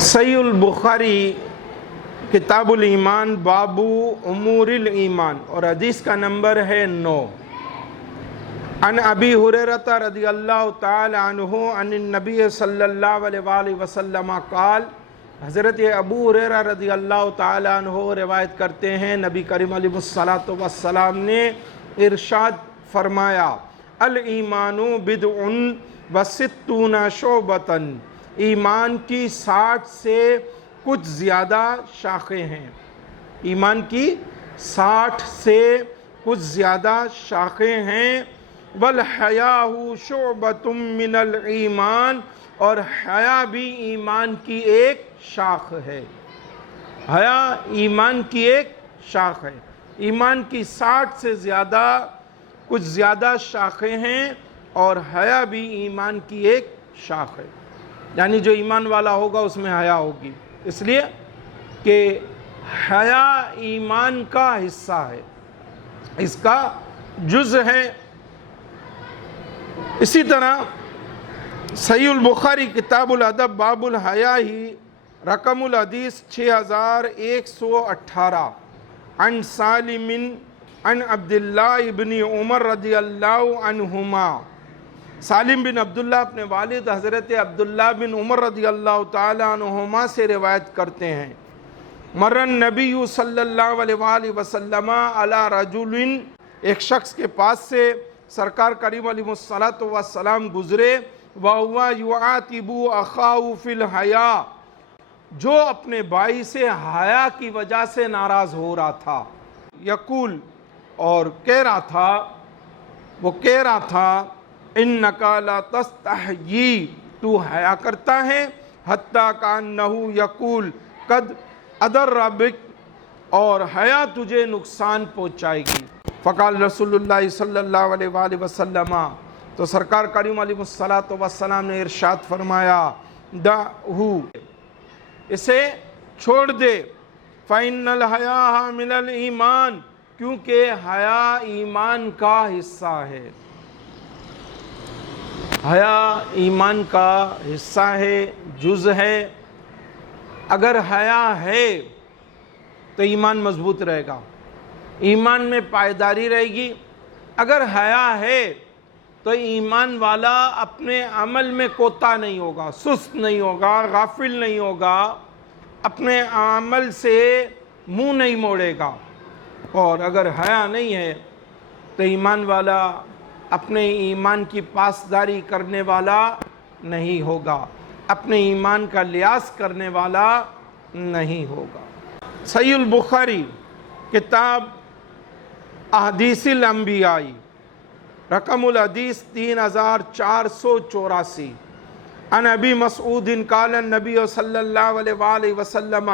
صحیح البخاری کتاب الایمان بابو امور الایمان اور حدیث کا نمبر ہے 9۔ عن ابی ہریرہ رضی اللہ تعالی عنہ عن النبی صلی اللہ علیہ وآلہ وسلم قال، حضرت ابو ہریرہ رضی اللہ تعالی عنہ روایت کرتے ہیں نبی کریم علیہ الصلوۃ والسلام نے ارشاد فرمایا، الایمان بدع وستون شعبۃ، ایمان کی 60 سے کچھ زیادہ شاخیں ہیں۔ ایمان کی 60 سے کچھ زیادہ شاخیں ہیں۔ والحیاء شعبۃ من الایمان، اور حیا بھی ایمان کی ایک شاخ ہے۔ حیا ایمان کی ایک شاخ ہے۔ ایمان کی 60 سے زیادہ کچھ زیادہ شاخیں ہیں اور حیا بھی ایمان کی ایک شاخ ہے، یعنی جو ایمان والا ہوگا اس میں حیا ہوگی، اس لیے کہ حیا ایمان کا حصہ ہے، اس کا جز ہے۔ اسی طرح صحیح البخاری کتاب الادب باب الحیاء ہی رقم الحدیث 6118 عن سالم عن عبداللہ بن عمر رضی اللہ عنہما، سالم بن عبداللہ اپنے والد حضرت عبداللہ بن عمر رضی اللہ تعالی عنہما سے روایت کرتے ہیں، مر النبی صلی اللہ علیہ وآلہ وسلم علی رجل، ایک شخص کے پاس سے سرکار کریم علیہ الصلوۃ والسلام گزرے، وَهُوَ يُعَاتِبُ أَخَاهُ فِي الْحَيَاءِ، جو اپنے بھائی سے حیا کی وجہ سے ناراض ہو رہا تھا، یقول، اور کہہ رہا تھا اِنَّكَ لَا تَسْتَحْيِي، تو حیا کرتا ہے، حَتَّى كَأَنَّهُ يَقُول قَدْ أَضَرَّ بِكَ، اور حیا تجھے نقصان پہنچائے گی۔ فقال رسول اللہ صلی اللہ علیہ وآلہ وسلم، تو سرکار کریم علیہ الصلوۃ والسلام نے ارشاد فرمایا، دعہو، اسے چھوڑ دے، فإن الحیاء من الایمان، کیونکہ حیا ایمان کا حصہ ہے۔ حیا ایمان کا حصہ ہے، جز ہے۔ اگر حیا ہے تو ایمان مضبوط رہے گا، ایمان میں پائیداری رہے گی۔ اگر حیا ہے تو ایمان والا اپنے عمل میں کوتا نہیں ہوگا، سست نہیں ہوگا، غافل نہیں ہوگا، اپنے عمل سے منہ نہیں موڑے گا۔ اور اگر حیا نہیں ہے تو ایمان والا اپنے ایمان کی پاسداری کرنے والا نہیں ہوگا، اپنے ایمان کا لحاظ کرنے والا نہیں ہوگا۔ صحیح البخاری کتاب احادیث الانبیاء رقم الحدیث 3484 عن ابی مسعود قال النبی صلی اللہ علیہ وآلہ وسلم،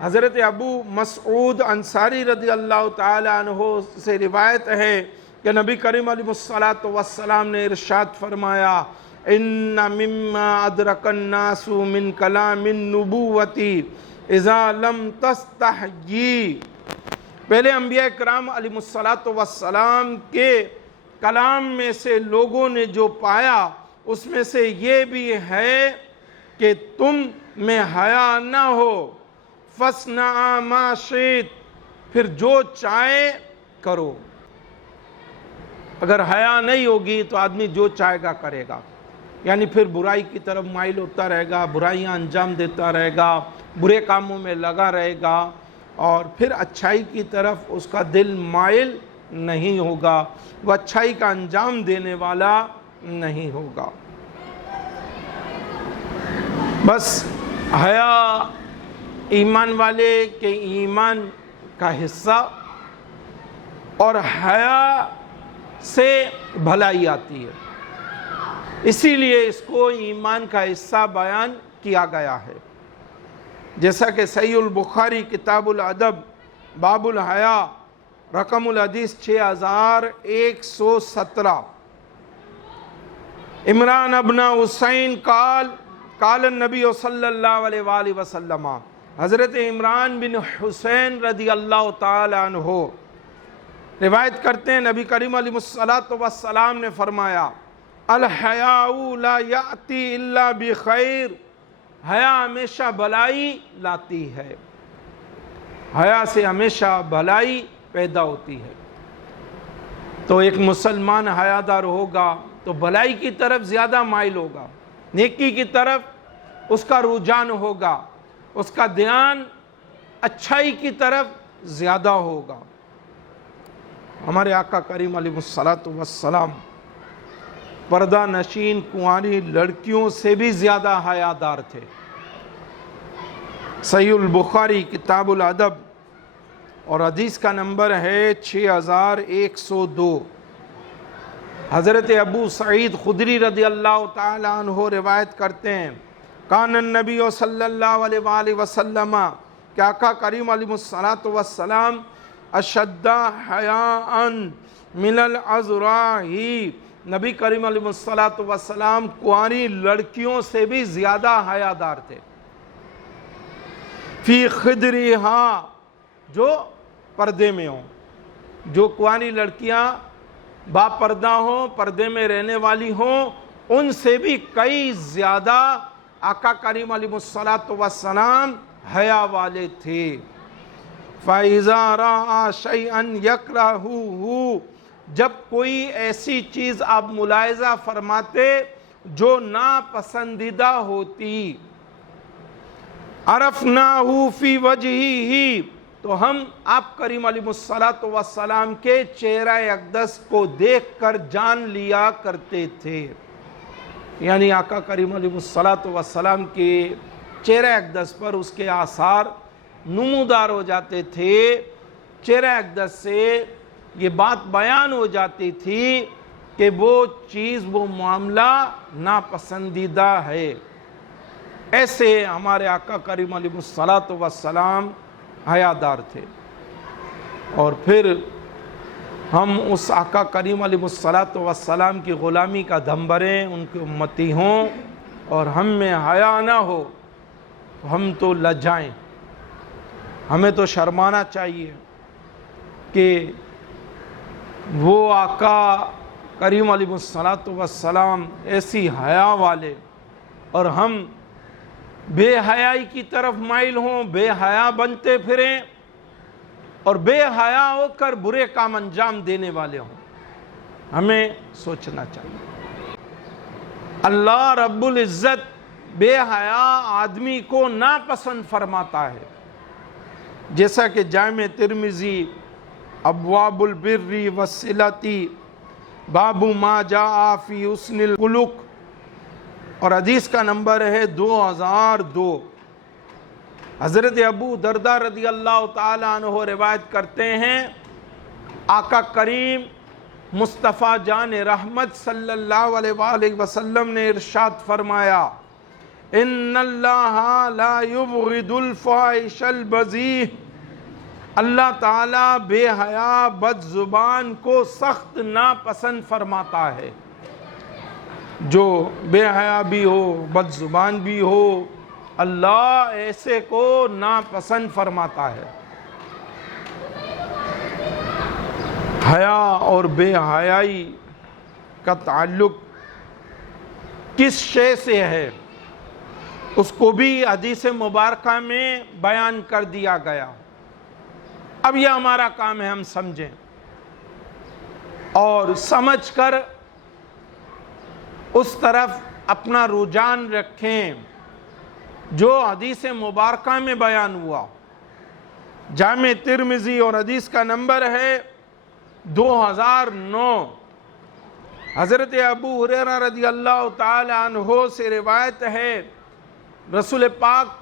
حضرت ابو مسعود انصاری رضی اللہ تعالی عنہ سے روایت ہے کہ نبی کریم علیہ الصلوۃ والسلام نے ارشاد فرمایا، ان مما ادرک الناس من کلام النبوۃ اذا لم تستحیی، پہلے انبیاء کرام علیہ الصلوۃ والسلام کے کلام میں سے لوگوں نے جو پایا اس میں سے یہ بھی ہے کہ تم میں حیا نہ ہو، فاصنع ما شئت، پھر جو چاہے کرو۔ اگر حیا نہیں ہوگی تو آدمی جو چاہے گا کرے گا، یعنی پھر برائی کی طرف مائل ہوتا رہے گا، برائیاں انجام دیتا رہے گا، برے کاموں میں لگا رہے گا، اور پھر اچھائی کی طرف اس کا دل مائل نہیں ہوگا، وہ اچھائی کا انجام دینے والا نہیں ہوگا۔ بس حیا ایمان والے کے ایمان کا حصہ، اور حیا سے بھلائی آتی ہے، اسی لیے اس کو ایمان کا حصہ بیان کیا گیا ہے۔ جیسا کہ صحیح البخاری کتاب الادب باب الحیاء رقم الحدیث 6117 عمران ابن حسین قال النبی صلی اللہ علیہ وآلہ وسلم، حضرت عمران بن حسین رضی اللہ تعالی عنہ روایت کرتے ہیں نبی کریم علیہ الصلوۃ والسلام نے فرمایا، الحیاء لا یأتی الا بخیر، حیا ہمیشہ بھلائی لاتی ہے، حیا سے ہمیشہ بھلائی پیدا ہوتی ہے۔ تو ایک مسلمان حیادار ہوگا تو بھلائی کی طرف زیادہ مائل ہوگا، نیکی کی طرف اس کا رجحان ہوگا، اس کا دھیان اچھائی کی طرف زیادہ ہوگا۔ ہمارے آقا کریم علیہ الصلوۃ والسلام پردہ نشین کنواری لڑکیوں سے بھی زیادہ حیادار تھے۔ صحیح البخاری کتاب الادب اور حدیث کا نمبر ہے 6102۔ حضرت ابو سعید خدری رضی اللہ تعالی عنہ روایت کرتے ہیں، کان النبی صلی اللہ علیہ وآلہ وسلم، کہ آقا کریم علیہ الصلوۃ والسلام اشد حیاء من العذراء، نبی کریم علیہ الصلوۃ والسلام کنواری لڑکیوں سے بھی زیادہ حیادار تھے۔ فی خدرہا، جو پردے میں ہوں، جو کنواری لڑکیاں با پردہ ہوں، پردے میں رہنے والی ہوں، ان سے بھی کئی زیادہ آقا کریم علیہ الصلوۃ والسلام حیا والے تھے۔ فَإِذَا رَأَى شَيْئًا يَكْرَهُهُ، جب کوئی ایسی چیز آپ ملاحظہ فرماتے جو ناپسندیدہ ہوتی، عرفناہ فی وجہہ، تو ہم آپ کریم علیہ الصلوۃ والسلام کے چہرہ اقدس کو دیکھ کر جان لیا کرتے تھے۔ یعنی آقا کریم علیہ الصلوۃ والسلام کے چہرہ اقدس پر اس کے آثار نمودار ہو جاتے تھے، چہرہ اقدس سے یہ بات بیان ہو جاتی تھی کہ وہ چیز، وہ معاملہ ناپسندیدہ ہے۔ ایسے ہمارے آقا کریم علیہ الصلوۃ والسلام حیادار تھے۔ اور پھر ہم اس آقا کریم علیہ الصلوۃ والسلام کی غلامی کا دم بھریں، ان کی امتی ہوں، اور ہم میں حیا نہ ہو، ہم تو لجائیں، ہمیں تو شرمانا چاہیے کہ وہ آقا کریم علیہ الصلوۃ والسلام ایسی حیا والے، اور ہم بے حیائی کی طرف مائل ہوں، بے حیا بنتے پھریں، اور بے حیا ہو کر برے کام انجام دینے والے ہوں۔ ہمیں سوچنا چاہیے۔ اللہ رب العزت بے حیا آدمی کو ناپسند فرماتا ہے، جیسا کہ جامع ترمذی ابواب البر والصلۃ باب ما جاء فی حسن الخلق، اور حدیث کا نمبر ہے 2002۔ حضرت ابو درداء رضی اللہ تعالی عنہ روایت کرتے ہیں، آقا کریم مصطفیٰ جان رحمت صلی اللہ علیہ وآلہ وسلم نے ارشاد فرمایا، ان اللہ لا یبغض الفاحش البذیء، اللہ تعالیٰ بے حیا بد زبان کو سخت ناپسند فرماتا ہے۔ جو بے حیا بھی ہو، بد زبان بھی ہو، اللہ ایسے کو ناپسند فرماتا ہے۔ حیا اور بے حیائی کا تعلق کس شے سے ہے، اس کو بھی حدیث مبارکہ میں بیان کر دیا گیا۔ اب یہ ہمارا کام ہے ہم سمجھیں اور سمجھ کر اس طرف اپنا رجحان رکھیں جو حدیث مبارکہ میں بیان ہوا۔ جامع ترمذی اور حدیث کا نمبر ہے 2009۔ حضرت ابو ہریرہ رضی اللہ تعالی عنہ سے روایت ہے، رسول پاک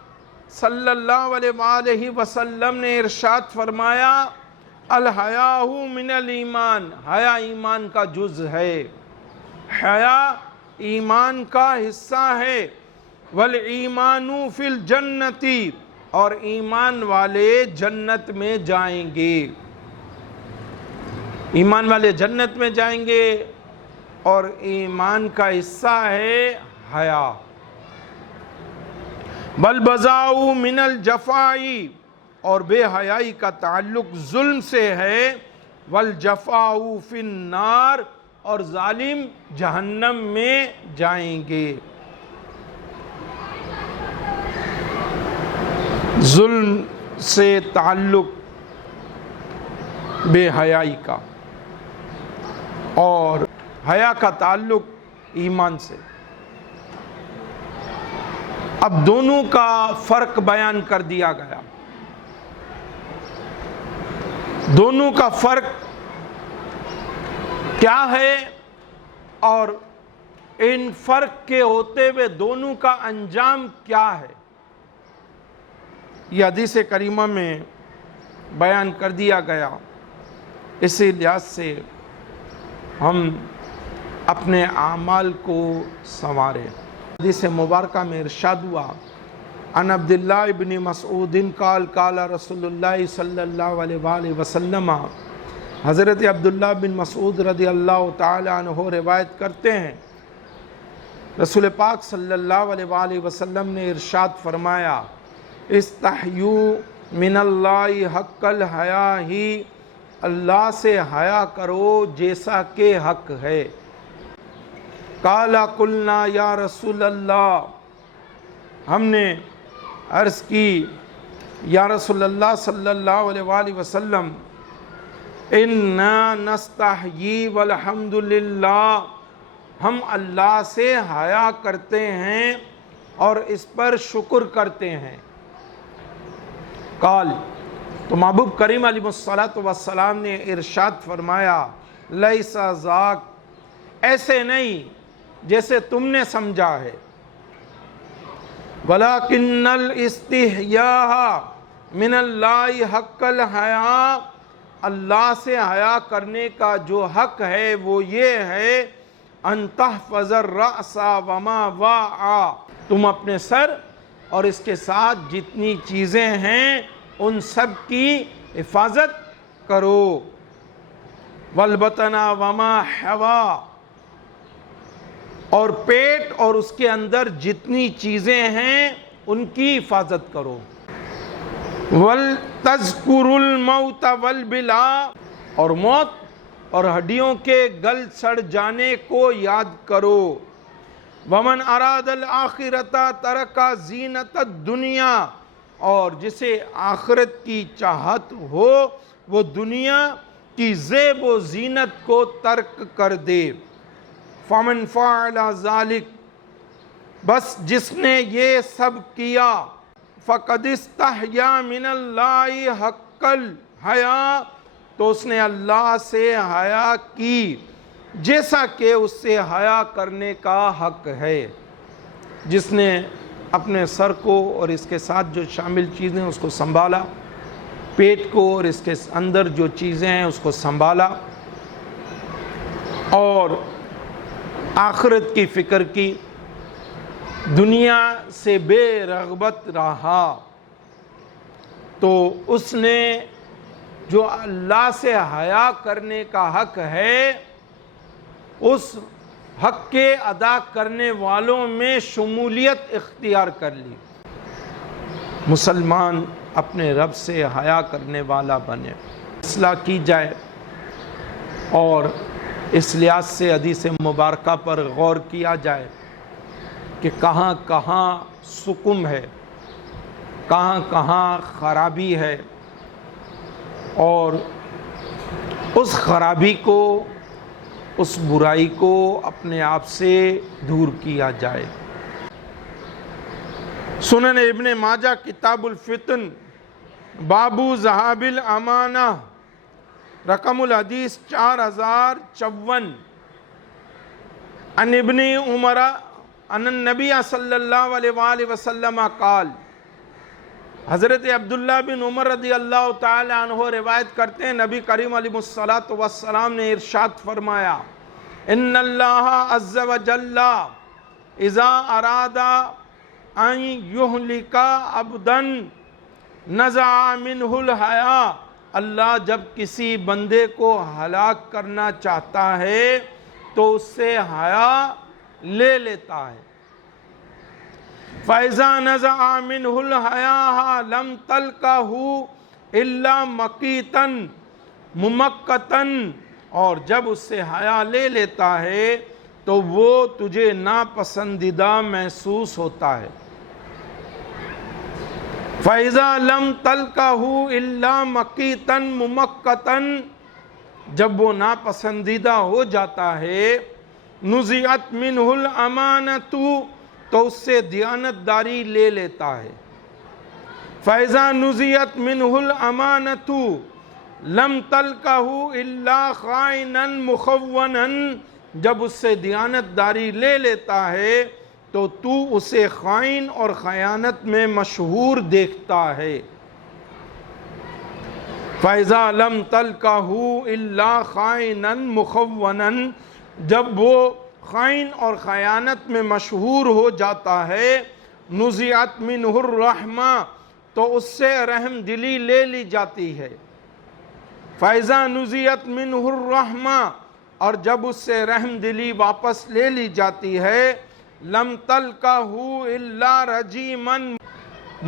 صلی اللہ علیہ وآلہ وسلم نے ارشاد فرمایا، الحیاء من الایمان، حیا ایمان کا جز ہے، حیا ایمان کا حصہ ہے، والایمان فی الجنت، اور ایمان والے جنت میں جائیں گے، ایمان والے جنت میں جائیں گے، اور ایمان کا حصہ ہے حیا۔ والبذاء من الجفاء، اور بے حیائی کا تعلق ظلم سے ہے، والجفاء فی النار، اور ظالم جہنم میں جائیں گے۔ ظلم سے تعلق بے حیائی کا، اور حیا کا تعلق ایمان سے۔ اب دونوں کا فرق بیان کر دیا گیا۔ دونوں کا فرق کیا ہے، اور ان فرق کے ہوتے ہوئے دونوں کا انجام کیا ہے، یہ حدیث کریمہ میں بیان کر دیا گیا۔ اسی لحاظ سے ہم اپنے اعمال کو سنواریں۔ حدیث مبارکہ میں ارشاد ہوا، عن عبداللہ ابن مسعود قال قال رسول اللہ صلی اللہ علیہ وآلہ وسلم، حضرت عبداللہ بن مسعود رضی اللہ تعالی عنہ روایت کرتے ہیں، رسول پاک صلی اللہ علیہ وآلہ وسلم نے ارشاد فرمایا، استحیو من اللہ حق الحیا ہی، اللہ سے حیا کرو جیسا کہ حق ہے۔ قال قلنا یا رسول اللہ، ہم نے عرض کی یا رسول اللہ صلی اللہ علیہ وآلہ وسلم، انا نستحیی والحمدللہ، ہم اللہ سے حیا کرتے ہیں اور اس پر شکر کرتے ہیں۔ قال، تو محبوب کریم علیہ السلام نے ارشاد فرمایا، لیس ذاک، ایسے نہیں جیسے تم نے سمجھا ہے، ولیکن الاستحیاء من اللہ حق الحیا، اللہ سے حیا کرنے کا جو حق ہے وہ یہ ہے، ان تحفظ الرأس وما وعى، تم اپنے سر اور اس کے ساتھ جتنی چیزیں ہیں ان سب کی حفاظت کرو، والبطن وما حوى، اور پیٹ اور اس کے اندر جتنی چیزیں ہیں ان کی حفاظت کرو، وَلْتَذْكُرُ الْمَوْتَ وَالْبِلَا، اور موت اور ہڈیوں کے گل سڑ جانے کو یاد کرو، وَمَنْ أَرَادَ الْآخِرَةَ تَرَكَ زِينَةَ الدُّنْيَا، اور جسے آخرت کی چاہت ہو وہ دنیا کی زیب و زینت کو ترک کر دے، فَمَنْ فَعَلَ ذَلِكَ، بس جس نے یہ سب کیا، فَقَدْ اسْتَحْيَا مِنَ اللَّهِ حَقَّ الْحَيَاءِ، تو اس نے اللہ سے حیا کی جیسا کہ اس سے حیا کرنے کا حق ہے۔ جس نے اپنے سر کو اور اس کے ساتھ جو شامل چیزیں اس کو سنبھالا، پیٹ کو اور اس کے اندر جو چیزیں ہیں اس کو سنبھالا، اور آخرت کی فکر کی، دنیا سے بے رغبت رہا، تو اس نے جو اللہ سے حیا کرنے کا حق ہے اس حق کے ادا کرنے والوں میں شمولیت اختیار کر لی۔ مسلمان اپنے رب سے حیا کرنے والا بنے، اصلاح کی جائے، اور اس لحاظ سے حدیث مبارکہ پر غور کیا جائے کہ کہاں کہاں سکم ہے، کہاں کہاں خرابی ہے، اور اس خرابی کو، اس برائی کو اپنے آپ سے دور کیا جائے۔ سنن ابن ماجہ کتاب الفتن، باب ذہاب الامانہ، رقم الحدیث 4054، عن ابن عمر ان النبی صلی اللہ علیہ وآلہ وسلم قال، حضرت عبداللہ بن عمر رضی اللہ تعالی عنہ روایت کرتے ہیں، نبی کریم علیہ السلام نے ارشاد فرمایا، ان اللہ عز و جل اذا اراد ان یہلک عبدا نزع منہ الحیا، اللہ جب کسی بندے کو ہلاک کرنا چاہتا ہے تو اس سے حیا لے لیتا ہے۔ فَإِذَا نَزَعَ مِنْهُ الْحَيَاءَ لَمْ تَلْقَهُ إِلَّا مَقِيتًا مُمَقَّتًا، اور جب اس سے حیا لے لیتا ہے تو وہ تجھے ناپسندیدہ محسوس ہوتا ہے۔ فَإِذَا لَمْ تَلْقَهُ إِلَّا مَقِيتًا مُمَقَّتًا، جب وہ ناپسندیدہ ہو جاتا ہے، نُزِعَتْ مِنْهُ الْأَمَانَةُ، تو اس سے دیانتداری لے لیتا ہے۔ فَإِذَا نُزِعَتْ مِنْهُ الْأَمَانَةُ لَمْ تَلْقَهُ إِلَّا خَائِنًا مُخَوَّنًا، جب اس سے دیانتداری لے لیتا ہے تو تو اسے خائن اور خیانت میں مشہور دیکھتا ہے۔ فَإِذَا لَمْ تَلْقَهُ إِلَّا خَائِنًا مُخَوَّنًا، جب وہ خائن اور خیانت میں مشہور ہو جاتا ہے، نُزِعَتْ مِنْهُ الرَّحْمَةُ، تو اس سے رحم دلی لے لی جاتی ہے۔ فَإِذَا نُزِعَتْ مِنْهُ الرَّحْمَةُ، اور جب اس سے رحم دلی واپس لے لی جاتی ہے، لَمْ تَلْقَهُ إِلَّا رَجِيمًا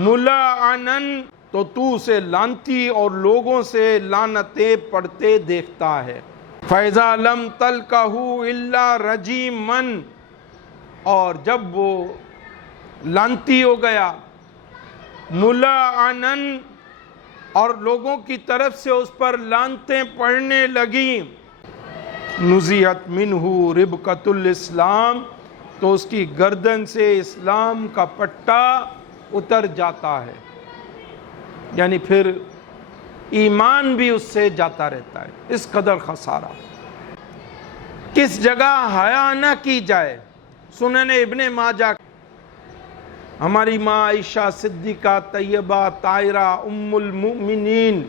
مُلَعَّنًا، تو تو اسے لعنتی اور لوگوں سے لعنتیں پڑھتے دیکھتا ہے۔ فَإِذَا لَمْ تَلْقَهُ إِلَّا رَجِيمًا، اور جب وہ لعنتی ہو گیا، مُلَعَّنًا، اور لوگوں کی طرف سے اس پر لعنتیں پڑھنے لگیں، نُزِعَتْ مِنْهُ رِبْقَةُ الْإِسْلَامِ، تو اس کی گردن سے اسلام کا پٹا اتر جاتا ہے، یعنی پھر ایمان بھی اس سے جاتا رہتا ہے۔ اس قدر خسارہ۔ کس جگہ حیا نہ کی جائے؟ سنن ابن ماجہ، ہماری ماں عائشہ صدیقہ طیبہ طاہرہ ام المؤمنین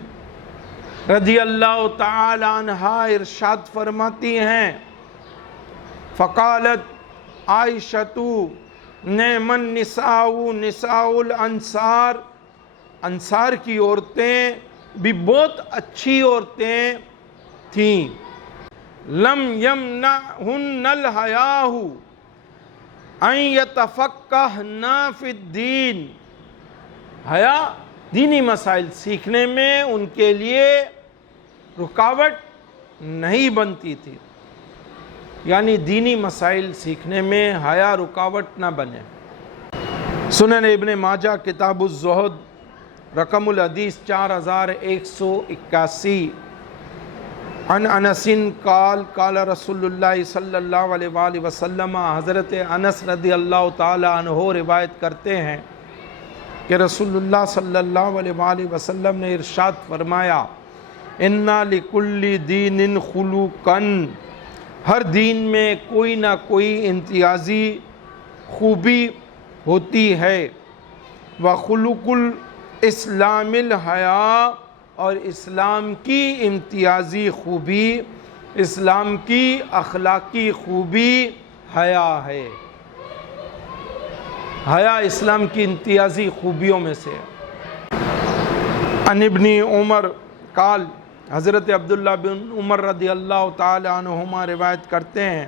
رضی اللہ تعالی عنہا ارشاد فرماتی ہیں، فقالت عائشۃ نعم النساء نساء الانصار، انصار کی عورتیں بھی بہت اچھی عورتیں تھیں، لم یمنعہن الحیاء ان یتفقہن فی الدین، حیا دینی مسائل سیکھنے میں ان کے لیے رکاوٹ نہیں بنتی تھی، یعنی دینی مسائل سیکھنے میں حیا رکاوٹ نہ بنے۔ سنن ابن ماجہ کتاب الزہد رقم الحدیث 4181، عن انس قال قال رسول اللہ صلی اللہ علیہ وآلہ وسلم، حضرت انس رضی اللہ تعالی عنہ روایت کرتے ہیں کہ رسول اللہ صلی اللہ علیہ وآلہ وسلم نے ارشاد فرمایا، اِنَّ لِكُلِّ دِینٍ خُلُقًا، ہر دین میں کوئی نہ کوئی امتیازی خوبی ہوتی ہے، وَخُلُقُ الْإِسْلَامِ الْحَیَاءُ، اور اسلام کی امتیازی خوبی، اسلام کی اخلاقی خوبی حیا ہے۔ حیا اسلام کی امتیازی خوبیوں میں سے ہے۔ عن ابن عمر قال، حضرت عبداللہ بن عمر رضی اللہ تعالی عنہما روایت کرتے ہیں،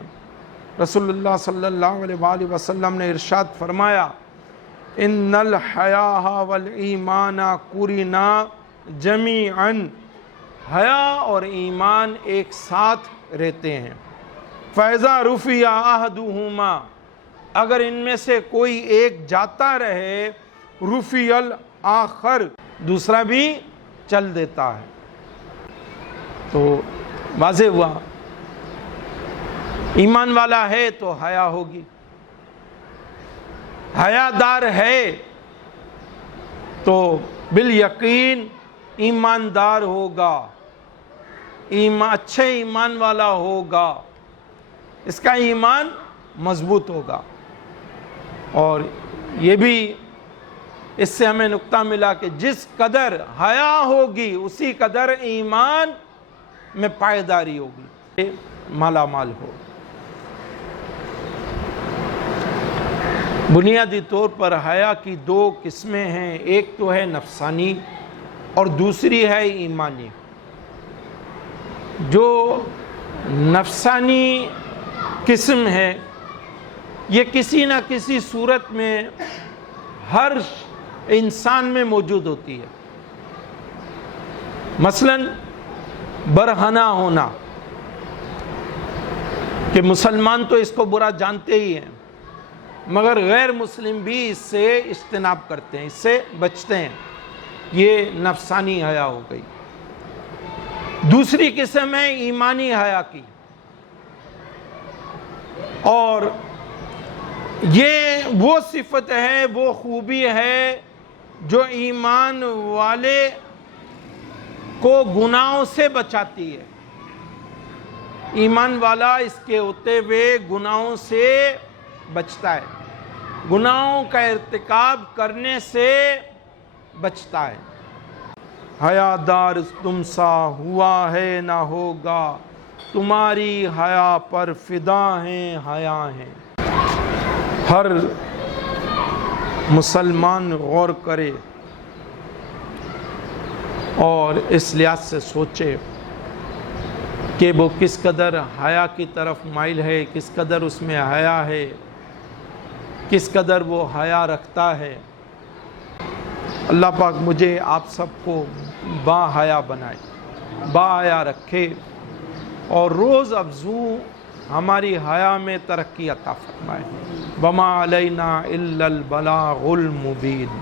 رسول اللہ صلی اللہ علیہ وآلہ وسلم نے ارشاد فرمایا، ان الحیاء والایمان قرنا جمیعا، حیا اور ایمان ایک ساتھ رہتے ہیں، فَإِذَا رُفِعَ أَحَدُهُمَا، اگر ان میں سے کوئی ایک جاتا رہے، رُفِعَ الْآخَرُ، دوسرا بھی چل دیتا ہے۔ تو واضح ہوا، ایمان والا ہے تو حیا ہوگی، حیا دار ہے تو بالیقین ایماندار ہوگا، اچھے ایمان والا ہوگا، اس کا ایمان مضبوط ہوگا۔ اور یہ بھی اس سے ہمیں نقطہ ملا کہ جس قدر حیا ہوگی اسی قدر ایمان میں پائیداری ہوگی، مالا مال ہو۔ بنیادی طور پر حیا کی دو قسمیں ہیں، ایک تو ہے نفسانی اور دوسری ہے ایمانی۔ جو نفسانی قسم ہے یہ کسی نہ کسی صورت میں ہر انسان میں موجود ہوتی ہے، مثلا برہنہ ہونا، کہ مسلمان تو اس کو برا جانتے ہی ہیں مگر غیر مسلم بھی اس سے اجتناب کرتے ہیں، اس سے بچتے ہیں۔ یہ نفسانی حیا ہو گئی۔ دوسری قسم ہے ایمانی حیا کی، اور یہ وہ صفت ہے، وہ خوبی ہے جو ایمان والے کو گناہوں سے بچاتی ہے۔ ایمان والا اس کے ہوتے ہوئے گناہوں سے بچتا ہے، گناہوں کا ارتکاب کرنے سے بچتا ہے۔ حیا دار تم سا ہوا ہے نہ ہوگا، تمہاری حیا پر فدا ہیں حیا ہیں۔ ہر مسلمان غور کرے اور اس لحاظ سے سوچے کہ وہ کس قدر حیا کی طرف مائل ہے، کس قدر اس میں حیا ہے، کس قدر وہ حیا رکھتا ہے۔ اللہ پاک مجھے آپ سب کو با حیا بنائے، با حیا رکھے، اور روز افزوں ہماری حیا میں ترقی عطا فرمائے۔ وما علینا الا البلاغ المبین۔